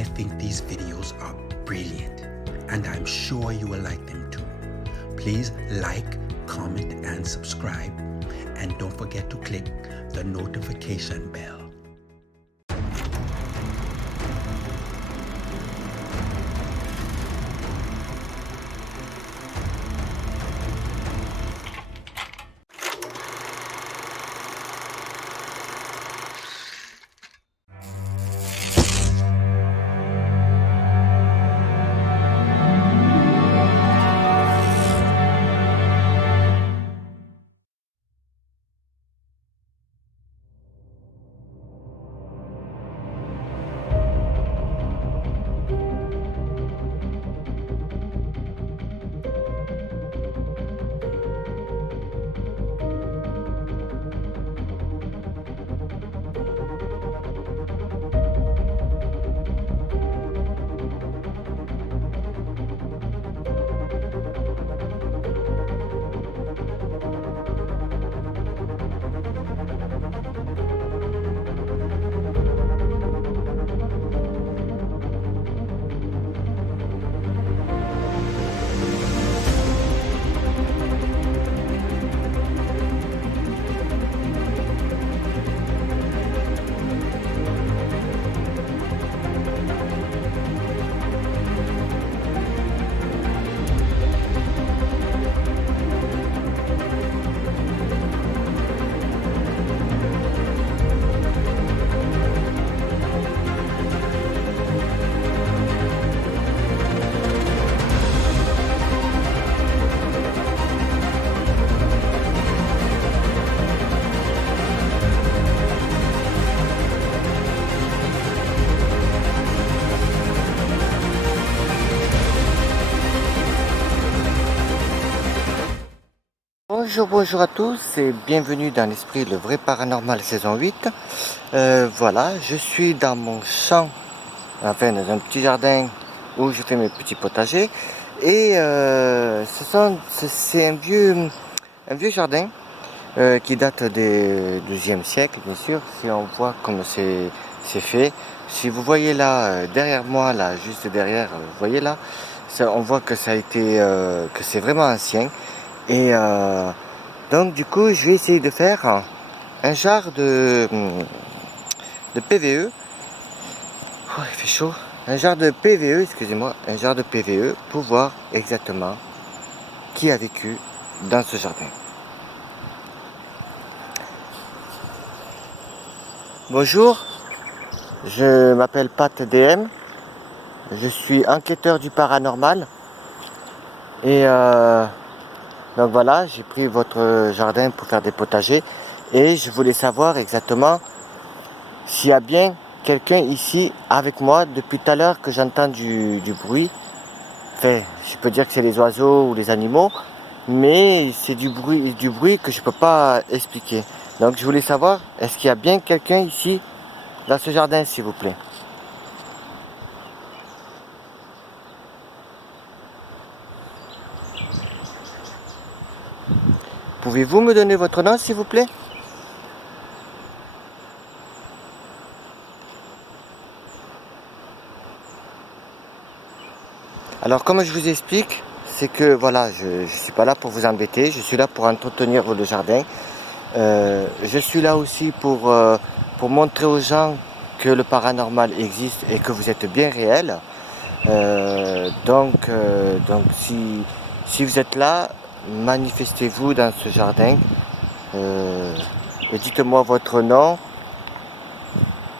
I think these videos are brilliant and I'm sure you will like them too. Please like, comment and subscribe, and don't forget to click the notification bell. Bonjour à tous et bienvenue dans l'Esprit le vrai paranormal saison 8. Voilà, je suis dans mon champ, enfin dans un petit jardin où je fais mes petits potagers. Et c'est un vieux jardin qui date du XIIe siècle, bien sûr, si on voit comme c'est fait. Si vous voyez là, derrière moi, là, juste derrière, vous voyez là, on voit que ça a été, que c'est vraiment ancien. Et donc du coup je vais essayer de faire un genre de PVE. Oh, il fait chaud. Un genre de PVE, excusez-moi, un genre de PVE pour voir exactement qui a vécu dans ce jardin. Bonjour, je m'appelle Pat DM, je suis enquêteur du paranormal et donc voilà, j'ai pris votre jardin pour faire des potagers et je voulais savoir exactement s'il y a bien quelqu'un ici avec moi depuis tout à l'heure que j'entends du bruit. Enfin, je peux dire que c'est les oiseaux ou les animaux, mais c'est du bruit que je ne peux pas expliquer. Donc je voulais savoir, est-ce qu'il y a bien quelqu'un ici dans ce jardin, s'il vous plaît? Pouvez-vous me donner votre nom, s'il vous plaît? Alors, comme je vous explique, c'est que voilà, je ne suis pas là pour vous embêter, je suis là pour entretenir le jardin. Je suis là aussi pour montrer aux gens que le paranormal existe et que vous êtes bien réel. Donc si vous êtes là, manifestez-vous dans ce jardin. Et dites-moi votre nom.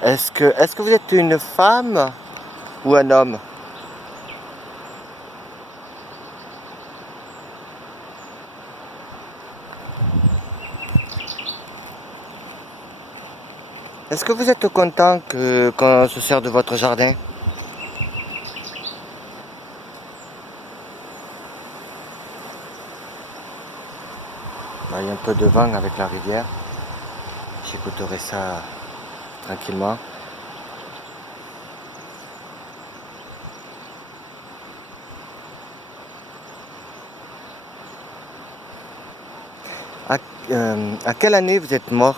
Est-ce que vous êtes une femme ou un homme? Est-ce que vous êtes content qu'on se sert de votre jardin? Il y a un peu de vent avec la rivière. J'écouterai ça tranquillement. À quelle année vous êtes mort?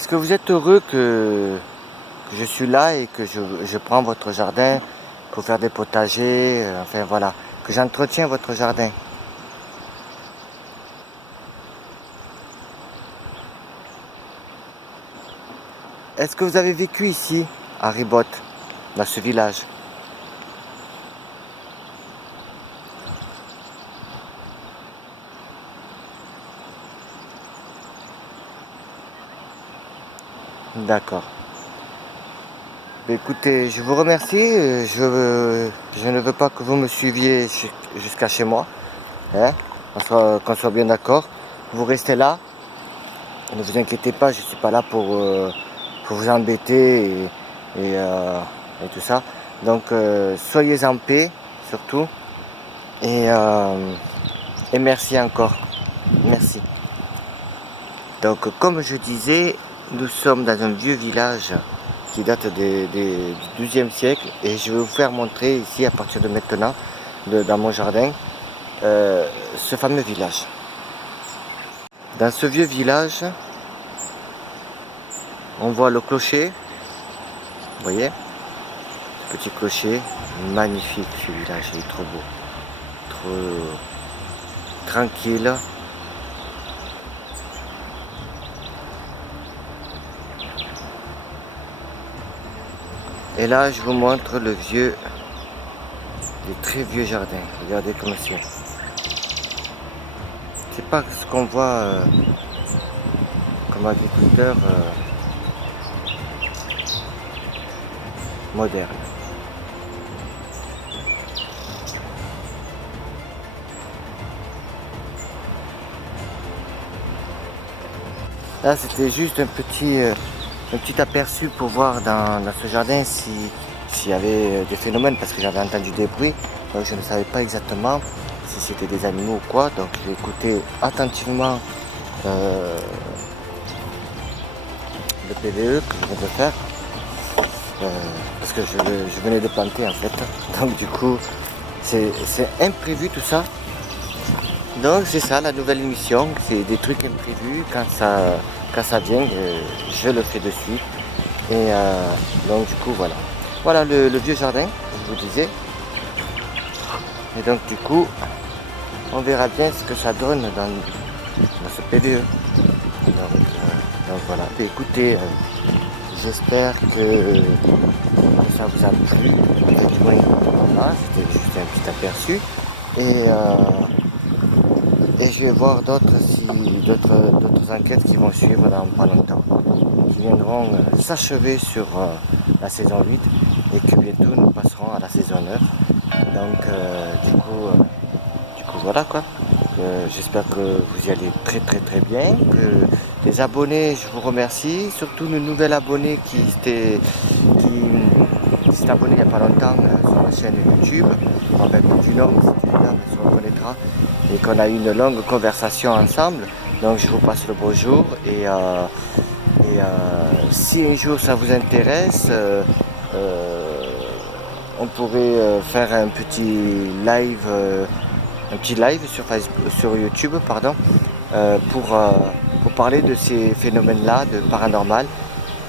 Est-ce que vous êtes heureux que je suis là et que je prends votre jardin pour faire des potagers, enfin voilà, que j'entretiens votre jardin? Est-ce que vous avez vécu ici, à Ribot, dans ce village? D'accord. Écoutez, je vous remercie. Je ne veux pas que vous me suiviez jusqu'à chez moi. Hein, qu'on soit bien d'accord. Vous restez là. Ne vous inquiétez pas, je ne suis pas là pour vous embêter et tout ça. Donc, soyez en paix, surtout. Et merci encore. Merci. Donc, comme je disais, nous sommes dans un vieux village qui date du XIIe siècle et je vais vous faire montrer ici à partir de maintenant dans mon jardin ce fameux village. Dans ce vieux village, on voit le clocher, vous voyez, ce petit clocher, magnifique ce village, il est trop beau, trop tranquille. Et là, je vous montre le très vieux jardin. Regardez comme c'est. C'est pas ce qu'on voit comme agriculteur moderne. Là, c'était juste un petit aperçu pour voir dans ce jardin s'il y avait des phénomènes, parce que j'avais entendu des bruits, donc je ne savais pas exactement si c'était des animaux ou quoi, donc j'ai écouté attentivement le PVE que je viens de faire, parce que je venais de planter en fait, donc du coup c'est imprévu tout ça. Donc c'est ça la nouvelle émission, c'est des trucs imprévus, quand ça vient, je le fais de suite. Et donc du coup voilà. Voilà le vieux jardin, je vous disais. Et donc du coup, on verra bien ce que ça donne dans ce PVE. Donc voilà. Et écoutez, j'espère que ça vous a plu. Du moins, voilà, c'était juste un petit aperçu. Et je vais voir d'autres enquêtes qui vont suivre dans pas longtemps, qui viendront s'achever sur la saison 8 et que bientôt nous passerons à la saison 9. Donc du coup voilà quoi. J'espère que vous y allez très bien, que les abonnés, je vous remercie, surtout le nouvel abonné qui s'est abonné il n'y a pas longtemps sur ma chaîne YouTube. Je me rappelle plus du nom, mais c'est une dame, elle se reconnaîtra, et qu'on a eu une longue conversation ensemble. Donc je vous passe le bonjour et si un jour ça vous intéresse, on pourrait faire un petit live sur Facebook, sur YouTube, pardon, pour parler de ces phénomènes-là, de paranormal.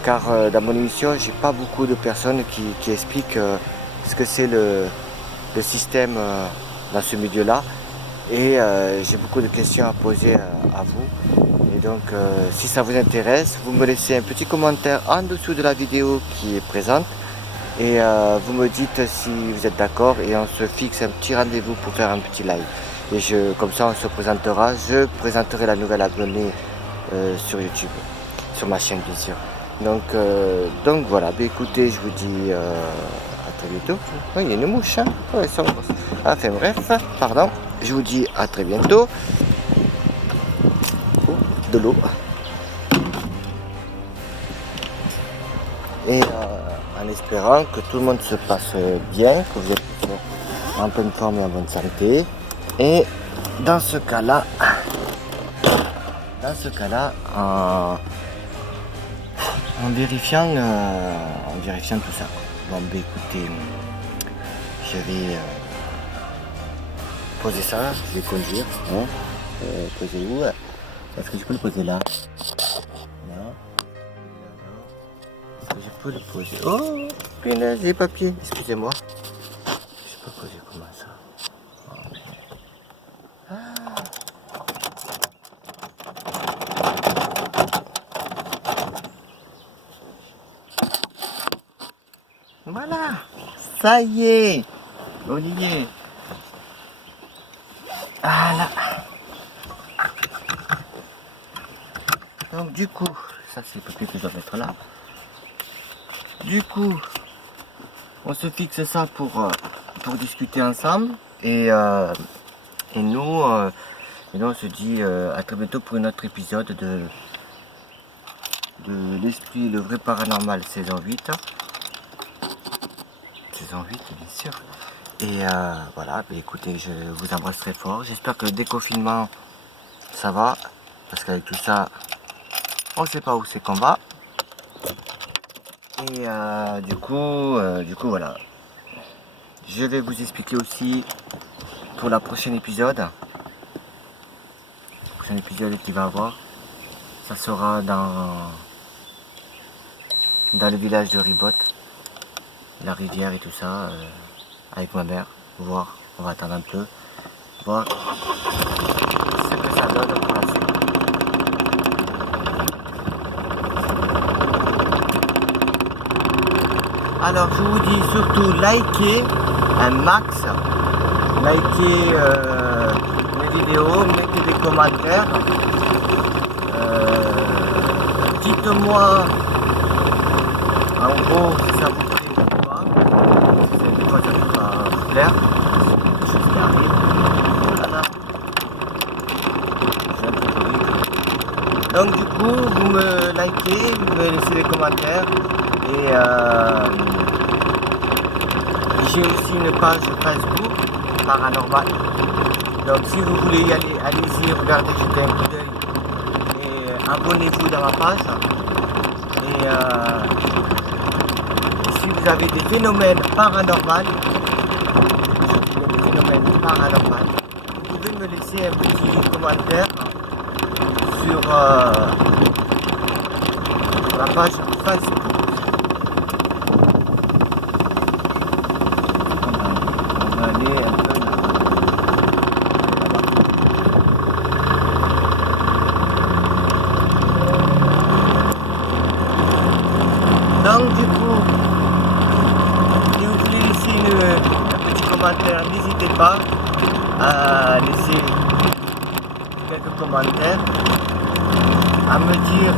Car dans mon émission, j'ai pas beaucoup de personnes qui expliquent ce que c'est le système dans ce milieu-là. Et j'ai beaucoup de questions à poser à vous. Et donc, si ça vous intéresse, vous me laissez un petit commentaire en dessous de la vidéo qui est présente. Et vous me dites si vous êtes d'accord et on se fixe un petit rendez-vous pour faire un petit live. Et comme ça, on se présentera. Je présenterai la nouvelle abonnée sur YouTube, sur ma chaîne bien sûr. Donc voilà, écoutez, je vous dis à très bientôt. Oui, il y a une mouche, hein. Ouais, enfin bref, pardon. Je vous dis à très bientôt. Oh, de l'eau. Et en espérant que tout le monde se passe bien, que vous êtes en pleine forme et en bonne santé. Et dans ce cas-là, en vérifiant tout ça. Bon, écoutez, je vais poser ça, je vais conduire. Hein, poser où? Est-ce que je peux le poser là? Là. peux le poser. Oh, punaise, les papiers. Excusez-moi. Je peux poser comment ça. Voilà, ça y est, on y est. Voilà. Donc du coup, ça c'est le papier que je dois mettre là. Du coup, on se fixe ça pour discuter ensemble et nous, on se dit à très bientôt pour un autre épisode de l'esprit, le vrai paranormal saison 8. Saison 8 bien sûr. Et voilà, bah, écoutez, je vous embrasse très fort. J'espère que le déconfinement ça va. Parce qu'avec tout ça, on ne sait pas où c'est qu'on va. Et du coup voilà. Je vais vous expliquer aussi pour la prochaine épisode. Le prochain épisode qu'il va avoir. Ça sera dans le village de Ribot. La rivière et tout ça. Avec ma mère. Voir. On va attendre un peu. Voir ce que ça donne pour la suite. Alors je vous dis surtout likez un max, likez mes vidéos, mettez des commentaires, dites-moi en gros si ça vous plaît ou pas, si des fois ça peut pas vous plaire, c'est quelque chose qui arrive, voilà. Donc du coup vous me likez, vous me laissez des commentaires et j'ai aussi une page Facebook paranormal. Donc si vous voulez y aller, allez-y, regardez, jetez un coup d'œil et abonnez-vous dans ma page. Et si vous avez des phénomènes paranormaux, vous pouvez me laisser un petit commentaire sur la page Facebook. Donc du coup, si vous voulez laisser un petit commentaire, n'hésitez pas à laisser quelques commentaires, à me dire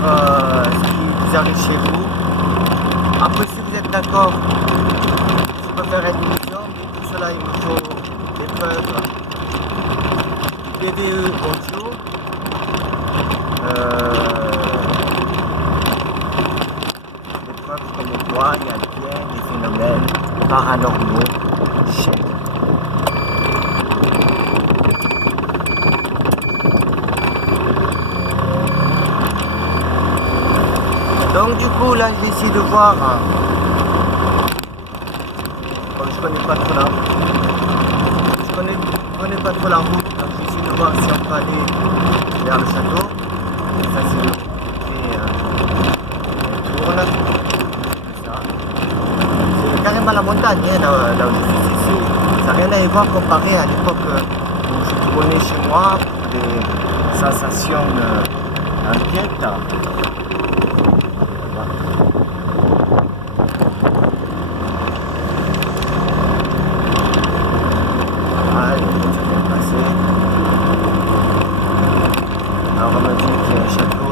ce qui vous arrive chez vous. Après si vous êtes d'accord, je peux faire une émission, mais pour cela il me faut des preuves PDE audio. Comme quoi il y a bien des phénomènes paranormaux chez nous. Donc du coup là je vais essayer de voir. Bon, je connais pas trop la route. Je connais pas trop la route, donc je vais essayer de voir si on peut aller vers le château. Ça c'est le tourne. C'est carrément la montagne, hein, là où je suis ici. Ça n'a rien à voir comparé à l'époque où je tournais chez moi pour des sensations inquiètes. Alors on m'a dit qu'il y a un château.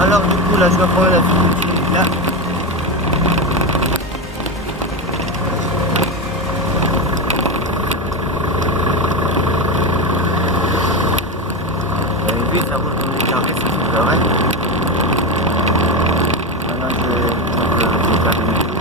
Alors du coup là je vais prendre la petite là. conduit, ça roule comme des carrés, ça fait peur, hein. Maintenant, je vais prendre le départ de mes jours.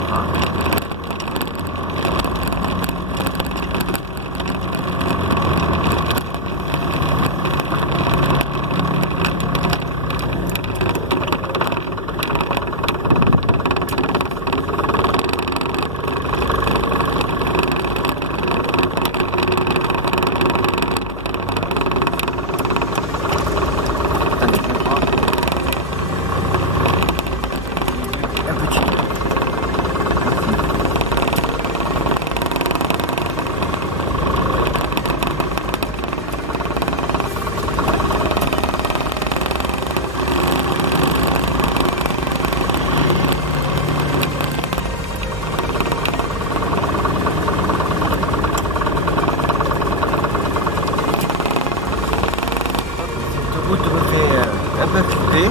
Un peu clippé.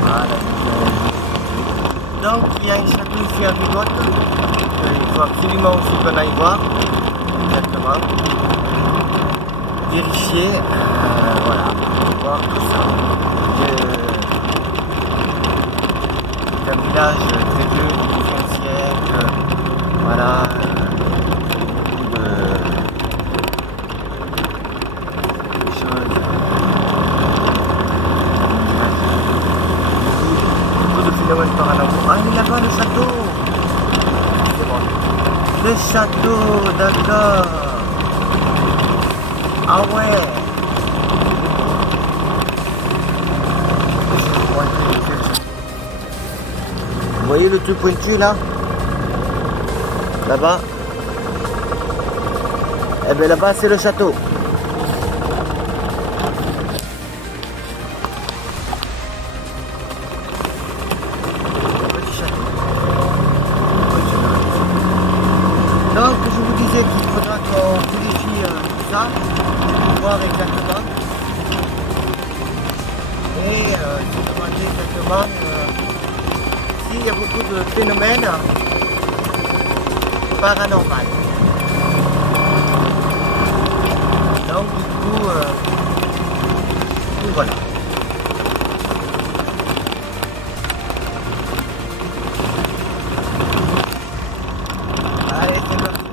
Voilà. Donc il y a une château ici à Rigotte. Il faut absolument aussi qu'on aille voir. Exactement. Vérifier. Voilà. Voir tout ça. C'est un village très vieux, du 12e siècle. Voilà. Ah, il est là-bas le château. Le château, d'accord. Ah ouais. Vous voyez le truc pointu là? Là-bas. Eh bien là-bas c'est le château. Donc je vous disais qu'il faudra qu'on vérifie tout ça, pour voir exactement. Et je me demandais exactement s'il y a beaucoup de phénomènes paranormaux. Donc du coup voilà. Allez, c'est parti.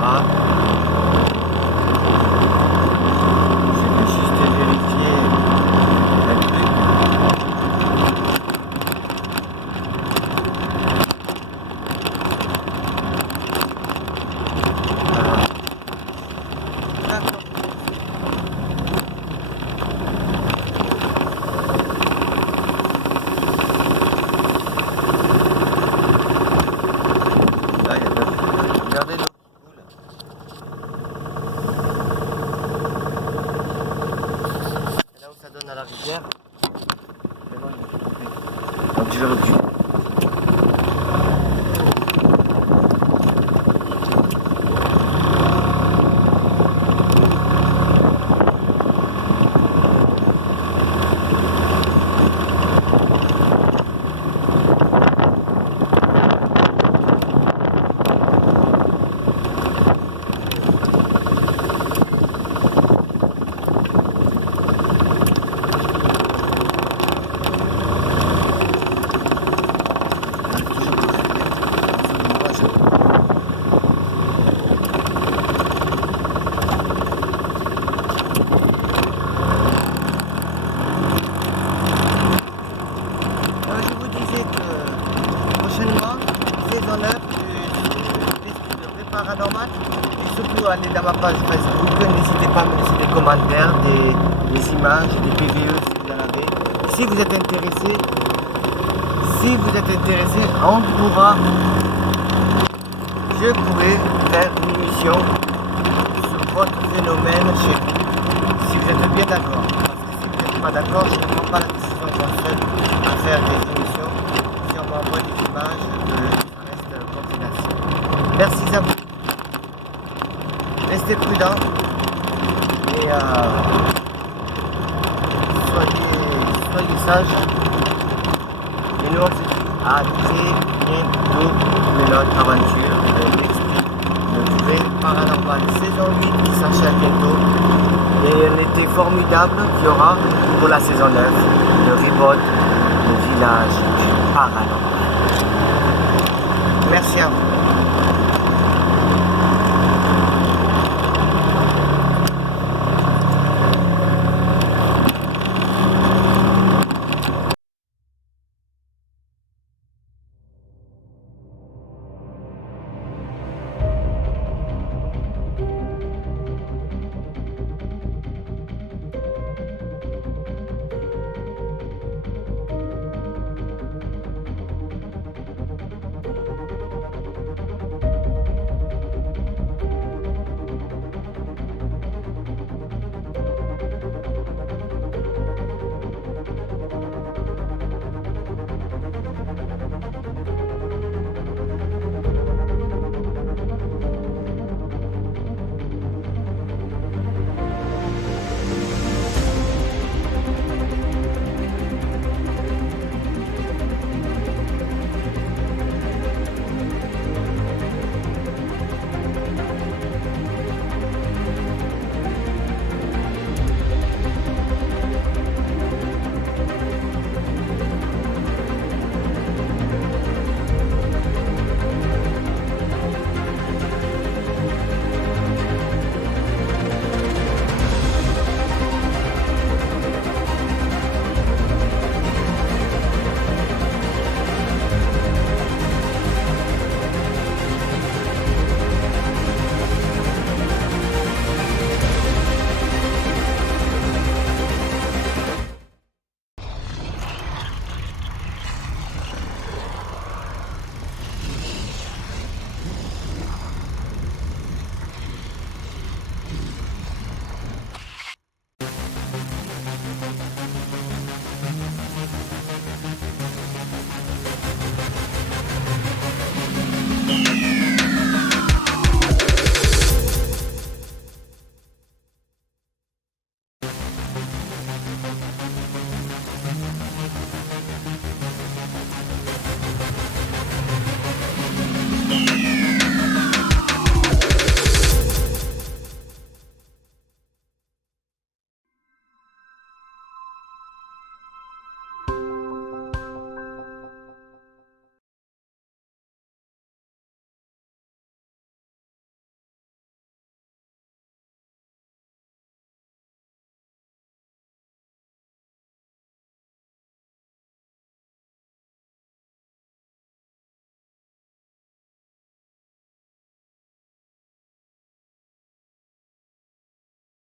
Ah. Je vais juste vérifier un truc. D'accord. Là, il y a bien. Regardez l'eau qui coule. C'est là où ça donne à la rivière. Mais bon, il est coupé. Donc je vais reculer. Je vous disais que prochainement, saison 9 du paranormal, et surtout allez dans ma page Facebook, n'hésitez pas à me laisser des commentaires, des images, des PVE si vous en avez. Si vous êtes intéressé, je pourrais faire une émission sur votre phénomène chez vous, si vous êtes bien d'accord. Parce que si vous n'êtes pas d'accord, je ne prends pas la décision moi seul à faire des émissions. Si on m'envoie des images, ça reste confidentiel. Merci à vous. Restez prudents et soyez sages. Et nous on se dit à très bientôt pour une autre aventure de l'explique le vrai paranormal saison 8 qui s'enchaîne bientôt. Et un été formidable qu'il y aura pour la saison 9, le reboot, le village paranormal. Merci à vous.